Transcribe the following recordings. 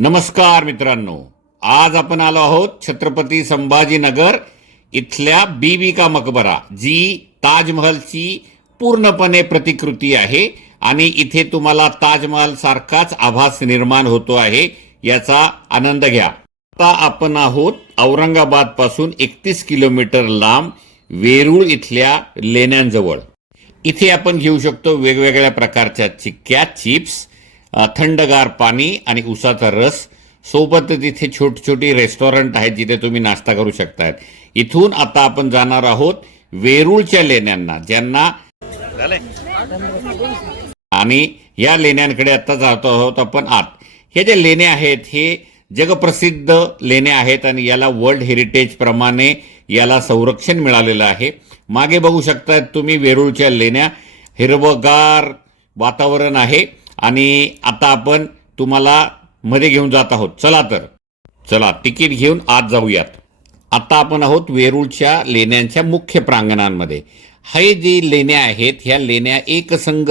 नमस्कार मित्रांनो. आज आपण आलो आहोत छत्रपती संभाजीनगर इथल्या बीबी का मकबरा जी ताजमहलची पूर्णपणे प्रतिकृती आहे आणि इथे तुम्हाला ताजमहल सारखाच आभास निर्माण होतो आहे याचा आनंद घ्या. आता आपण आहोत औरंगाबादपासून एकतीस किलोमीटर लांब वेरूळ इथल्या लेण्यांजवळ. इथे आपण घेऊ शकतो वेगवेगळ्या प्रकारच्या चिक्क्या चिप्स थंडगार पाणी आणि उसाचा रस. सोबतच तिथे छोटी छोटी रेस्टॉरंट आहेत जिथे तुम्ही नाश्ता करू शकतात इथून आता आपण जाणार आहोत वेरूळच्या लेण्यांना ज्यांना आणि या लेण्यांकडे आता जातो आहोत आपण आत. हे जे लेणे आहेत हे जगप्रसिद्ध लेणे आहेत आणि याला वर्ल्ड हेरिटेज प्रमाणे याला संरक्षण मिळालेलं आहे. मागे बघू शकता तुम्ही वेरूळच्या लेण्या. हिरवगार वातावरण आहे. आणि आता आपण तुम्हाला मध्ये घेऊन जात आहोत. चला तर. चला तिकीट घेऊन आत जाऊयात. आता आपण आहोत वेरूळच्या लेण्यांच्या मुख्य प्रांगणांमध्ये. हे जे लेण्या आहेत ह्या लेण्या एकसंग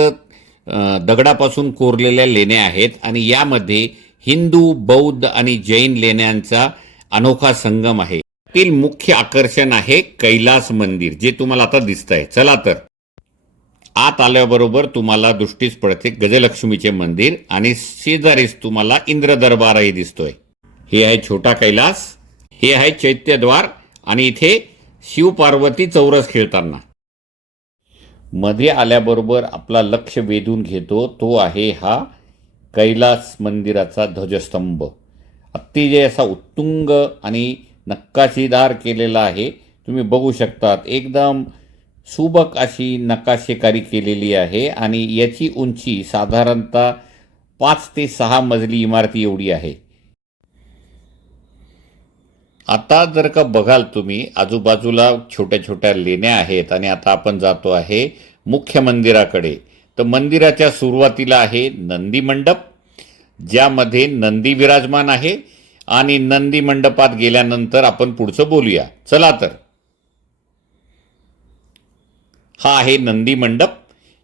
दगडापासून कोरलेल्या लेण्या आहेत आणि यामध्ये हिंदू बौद्ध आणि जैन लेण्यांचा अनोखा संगम आहे. तील मुख्य आकर्षण आहे कैलास मंदिर जे तुम्हाला आता दिसतंय. चला तर. आत आल्याबरोबर तुम्हाला दृष्टीस पडते गजलक्ष्मीचे मंदिर आणि शेजारीच तुम्हाला इंद्र दरबारही दिसतोय. हे आहे छोटा कैलास हे आहे चैत्यद्वार आणि इथे शिवपार्वती चौरस खेळताना. मध्ये आल्याबरोबर आपला लक्ष वेधून घेतो तो आहे हा कैलास मंदिराचा ध्वजस्तंभ. अतिशय असा उत्तुंग आणि नक्काशीदार केलेला आहे. तुम्ही बघू शकतात एकदम सुबक अशी नकाशेकारी केलेली आहे आणि याची उंची साधारणतः पाच ते सहा मजली इमारती एवढी आहे. आता जर का बघाल तुम्ही आजूबाजूला छोट्या छोट्या लेण्या आहेत आणि आता आपण जातो आहे मुख्य मंदिराकडे तर मंदिराच्या सुरुवातीला आहे नंदी मंडप ज्यामध्ये नंदी विराजमान आहे आणि नंदी मंडपात गेल्यानंतर आपण पुढचं बोलूया. चला तर. हा आहे नंदी मंडप.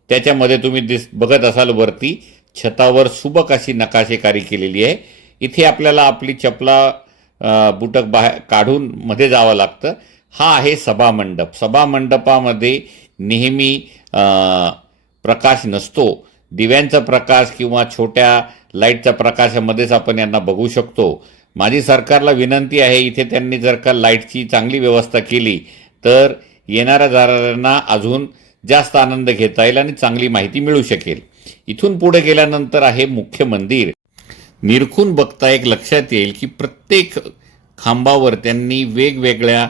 त्याच्यामध्ये तुम्ही दिस बघत असाल वरती छतावर सुबक अशी नकाशेकारी केलेली आहे. इथे आपल्याला आपली चपला बुटक बाहेर काढून मध्ये जावं लागतं. हा आहे सभामंडप सभामंडपामध्ये नेहमी प्रकाश नसतो. दिव्यांचा प्रकाश किंवा छोट्या लाईटच्या प्रकाशामध्येच आपण यांना बघू शकतो. माझी सरकारला विनंती आहे इथे त्यांनी जर का लाईटची चांगली व्यवस्था केली तर येणाऱ्या जाणाऱ्यांना अजून जास्त आनंद घेता येईल आणि चांगली माहिती मिळू शकेल. इथून पुढे गेल्यानंतर आहे मुख्य मंदिर. निरखून बघता एक लक्षात येईल की प्रत्येक खांबावर त्यांनी वेगवेगळ्या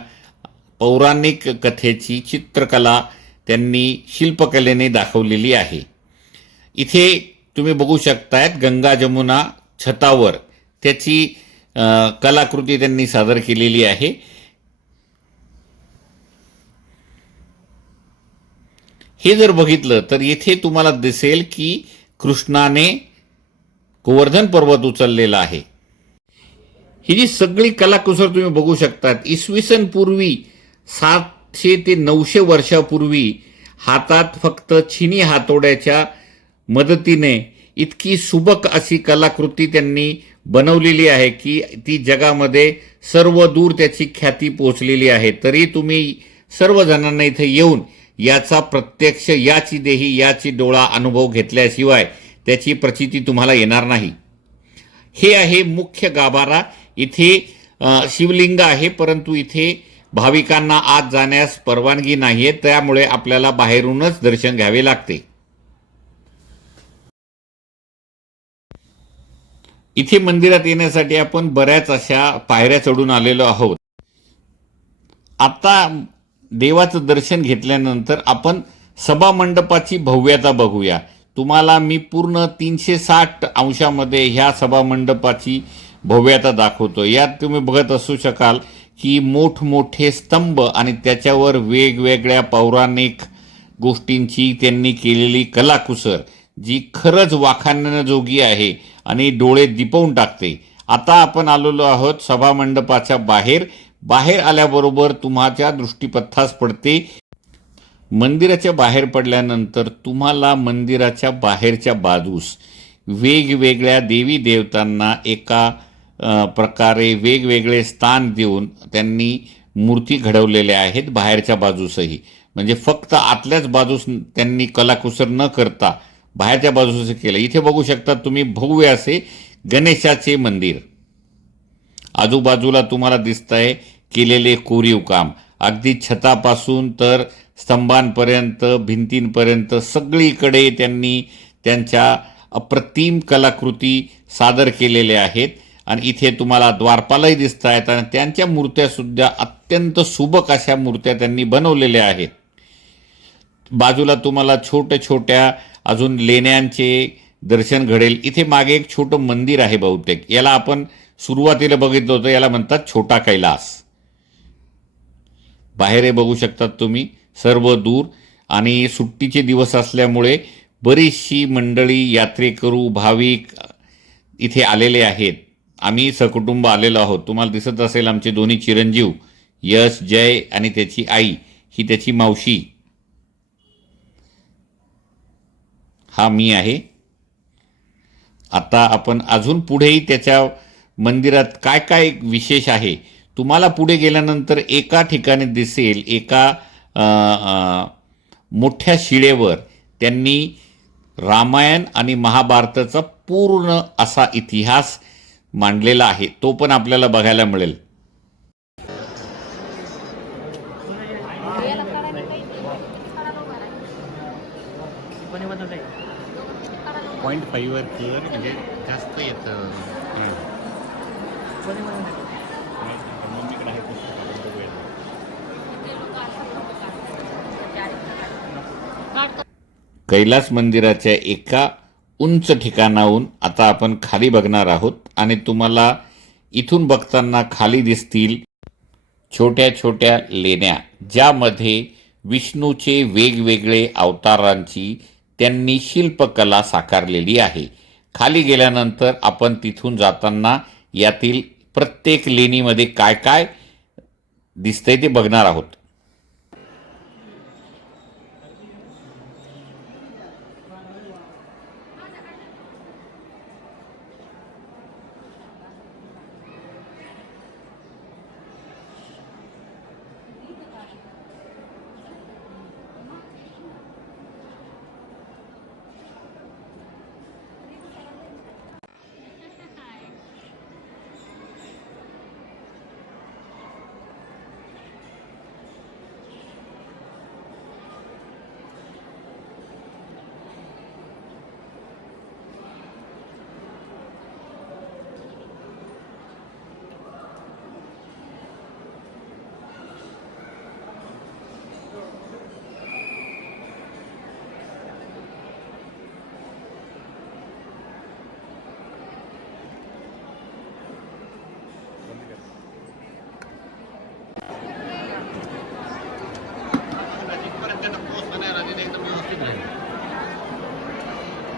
पौराणिक कथेची चित्रकला त्यांनी शिल्पकलेने दाखवलेली आहे. इथे तुम्ही बघू शकतायत गंगा जमुना छतावर त्याची कलाकृती त्यांनी सादर केलेली आहे. हे जर बघितलं तर येथे तुम्हाला दिसेल की कृष्णाने गोवर्धन पर्वत उचललेला आहे. ही जी सगळी कलाकुसर तुम्ही बघू शकतात इसवी सन पूर्वी सातशे ते नऊशे वर्षापूर्वी हातात फक्त चिनी हातोड्याच्या मदतीने इतकी सुबक अशी कलाकृती त्यांनी बनवलेली आहे की ती जगामध्ये सर्व दूर त्याची ख्याती पोचलेली आहे. तरी तुम्ही सर्वजणांना इथे येऊन याचा प्रत्यक्ष याची देही याची डोळा अनुभव घेतल्याशिवाय त्याची प्रचिती तुम्हाला येणार नाही. हे आहे मुख्य गाभारा. इथे शिवलिंग आहे परंतु इथे भाविकांना आत जाण्यास परवानगी नाहीये. त्यामुळे आपल्याला बाहेरूनच दर्शन घ्यावे लागते. इथे मंदिरात येण्यासाठी आपण बऱ्याच अशा पायऱ्या चढून आलेलो आहोत. आता देवाचं दर्शन घेतल्यानंतर आपण सभामंडपाची भव्यता बघूया. तुम्हाला मी पूर्ण तीनशे साठ अंशामध्ये ह्या सभामंडपाची भव्यता दाखवतो यात तुम्ही बघत असू शकाल की मोठमोठे स्तंभ आणि त्याच्यावर वेगवेगळ्या पौराणिक गोष्टींची त्यांनी केलेली कलाकुसर जी खरंच वाखाणण्याजोगी आहे आणि डोळे दिपवून टाकते. आता आपण आलेलो आहोत सभामंडपाच्या बाहेर. बाहेर आल्याबरोबर तुम्हाच्या दृष्टीपथास पडते. मंदिराच्या बाहेर पडल्यानंतर तुम्हाला मंदिराच्या बाहेरच्या बाजूस वेगवेगळ्या देवी देवतांना एका प्रकारे वेगवेगळे स्थान देऊन त्यांनी मूर्ती घडवलेल्या आहेत बाहेरच्या बाजूसही. म्हणजे फक्त आतल्याच बाजूस त्यांनी कलाकुसर न करता बाहेरच्या बाजूस केलं. इथे बघू शकता तुम्ही भव्य असे गणेशाचे मंदिर. आजूबाजूला तुम्हाला दिसत आहे केलेले कोरीव काम. अगदी छतापासून तर स्तंभांपर्यंत भिंतींपर्यंत सगळीकडे त्यांनी त्यांच्या अप्रतिम कलाकृती सादर केलेल्या आहेत. आणि इथे तुम्हाला द्वारपालही दिसत आहेत आणि त्यांच्या मूर्त्यासुद्धा अत्यंत सुबक अशा मूर्त्या त्यांनी बनवलेल्या आहेत. बाजूला तुम्हाला छोट्या छोट्या अजून लेण्यांचे दर्शन घडेल. इथे मागे एक छोटं मंदिर आहे बहुतेक. याला आपण सुरुवातीला बघितलं होतं. याला म्हणतात छोटा कैलास. बाहेर हे बघू शकतात तुम्ही सर्व दूर. आणि सुट्टीचे दिवस असल्यामुळे बरीचशी मंडळी यात्रेकरू भाविक इथे आलेले आहेत. आम्ही सकुटुंब आलेलो आहोत. तुम्हाला दिसत असेल आमचे दोन्ही चिरंजीव यश जय आणि त्याची आई. ही त्याची मावशी. हा मी आहे. आता आपण अजून पुढेही त्याच्या मंदिरात काय काय विशेष आहे? तुम्हाला पुढे गेल्यानंतर एका ठिकाणी दिसेल एका मोठ्या शिळेवर त्यांनी रामायण आणि महाभारताचा पूर्ण असा इतिहास मांडलेला आहे. तो पण आपल्याला बघायला मिळेल. पॉईंट फाईव्हवर क्लिअर म्हणजे जास्त येतं मम्मीकडे आहे पुस्तक बघूया कैलास मंदिराच्या एका उंच ठिकाणाहून आता आपण खाली बघणार आहोत आणि तुम्हाला इथून बघताना खाली दिसतील छोट्या छोट्या लेण्या ज्यामध्ये विष्णूचे वेगवेगळे अवतारांची त्यांनी शिल्पकला साकारलेली आहे. खाली गेल्यानंतर आपण तिथून जाताना यातील प्रत्येक लेणीमध्ये काय काय दिसतंय ते बघणार आहोत.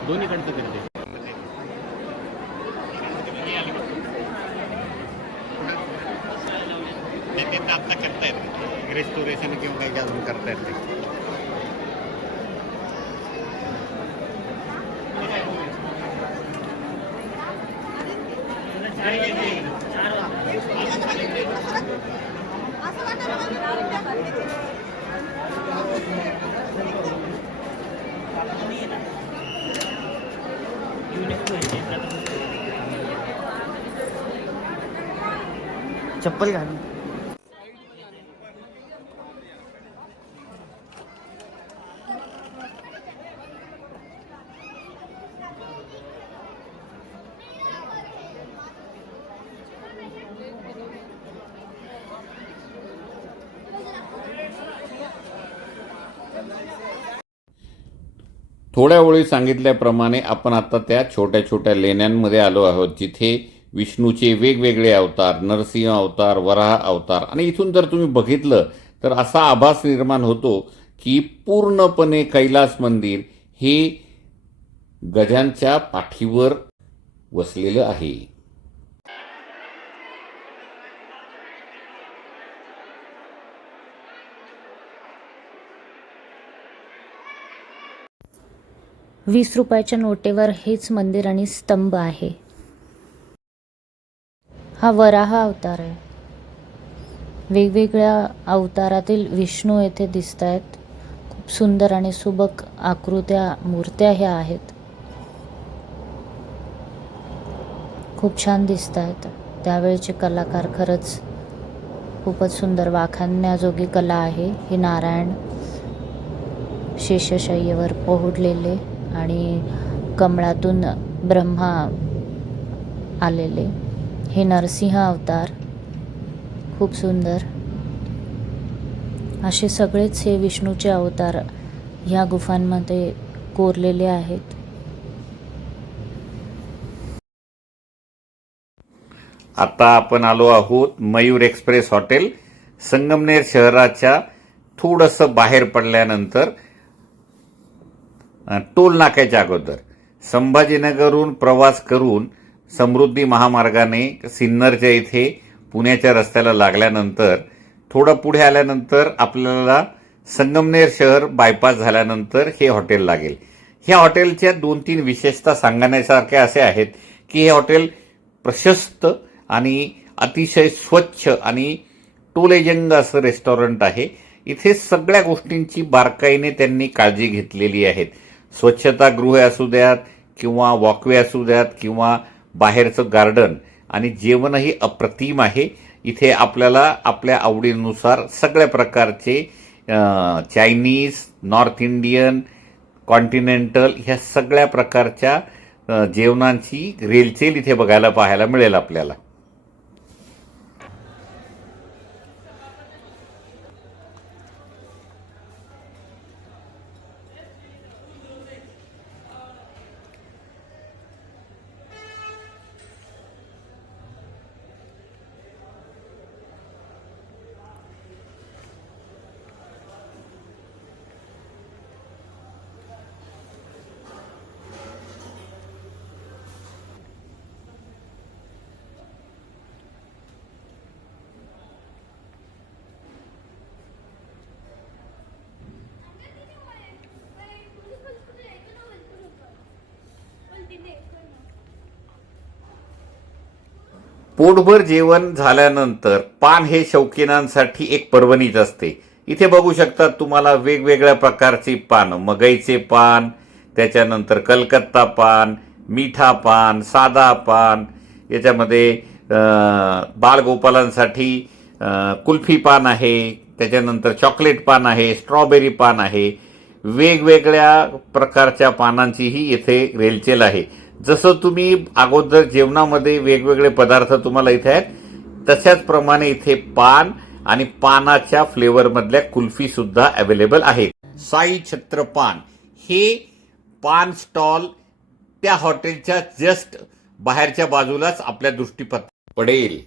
दोन्हीकडचं करते. आता करतायत. रेस्टोरेशन किंवा काही अजून करतायत ते. चप्पल घालून. थोड्या वेळी सांगितल्याप्रमाणे आपण आता त्या छोट्या छोट्या लेण्यांमध्ये आलो आहोत जिथे विष्णूचे वेगवेगळे अवतार नरसिंह अवतार वराह अवतार. आणि इथून जर तुम्ही बघितलं तर असा आभास निर्माण होतो की पूर्णपणे कैलास मंदिर हे गजांच्या पाठीवर वसलेलं आहे. वीस रुपयाच्या नोटेवर हेच मंदिर आणि स्तंभ आहे. हा वराह अवतार आहे. वेगवेगळ्या अवतारातील विष्णू येथे दिसत आहेत खूप सुंदर आणि सुबक आकृत्या मूर्त्या ह्या आहेत. खूप छान दिसत आहेत त्यावेळचे कलाकार खरंच खूपच सुंदर वाखाणण्याजोगी कला आहे. हे नारायण शेषशय्येवर पोहोडलेले आणि कमळातून ब्रह्मा आलेले. हे नरसिंह अवतार. खूप सुंदर. असे सगळेच हे विष्णूचे अवतार ह्या गुफांमध्ये कोरलेले आहेत. आता आपण आलो आहोत मयूर एक्सप्रेस हॉटेल संगमनेर शहराच्या थोडंसं बाहेर पडल्यानंतर टोल नाक्याच्या अगोदर. संभाजीनगरहून प्रवास करून समृद्धी महामार्गाने सिन्नरच्या इथे पुण्याच्या रस्त्याला लागल्यानंतर थोडं पुढे आल्यानंतर आपल्याला संगमनेर शहर बायपास झाल्यानंतर हे हॉटेल लागेल. ह्या हॉटेलच्या दोन तीन विशेषता सांगण्यासारख्या असे आहेत की हे हॉटेल प्रशस्त आणि अतिशय स्वच्छ आणि टोलेजंग असं रेस्टॉरंट आहे. इथे सगळ्या गोष्टींची बारकाईने त्यांनी काळजी घेतलेली आहेत. स्वच्छतागृहे असू द्यात किंवा वॉकवे असू द्यात किंवा बाहेरचं गार्डन आणि जेवणही अप्रतिम आहे. इथे आपल्याला आपल्या आवडीनुसार सगळ्या प्रकारचे चायनीज नॉर्थ इंडियन कॉन्टिनेंटल ह्या सगळ्या प्रकारच्या जेवणांची रेलचेल इथे बघायला पाहायला मिळेल आपल्याला. पोटभर जेवण झाल्यानंतर पान हे शौकीनांसाठी एक पर्वणीच असते. इथे बघू शकता तुम्हाला वेगवेगळ्या प्रकारची पान. मगईचे पान त्याच्यानंतर कलकत्ता पान मिठा पान साधा पान याच्यामध्ये बाळगोपालांसाठी बालगोपालांसाठी कुल्फी पान आहे त्याच्यानंतर चॉकलेट पान आहे स्ट्रॉबेरी पान आहे. वेगवेगळ्या प्रकारच्या पानांचीही येथे रेलचेल आहे. जसं तुम्ही अगोदर जेवणामध्ये वेगवेगळे पदार्थ तुम्हाला इथे आहेत तशाच प्रमाणे इथे पान आणि पानाच्या फ्लेवरमधल्या कुल्फीसुद्धा अवेलेबल आहेत. साई छत्र पान हे पान स्टॉल त्या हॉटेलच्या जस्ट बाहेरच्या बाजूलाच आपल्या दृष्टीपथ पडेल.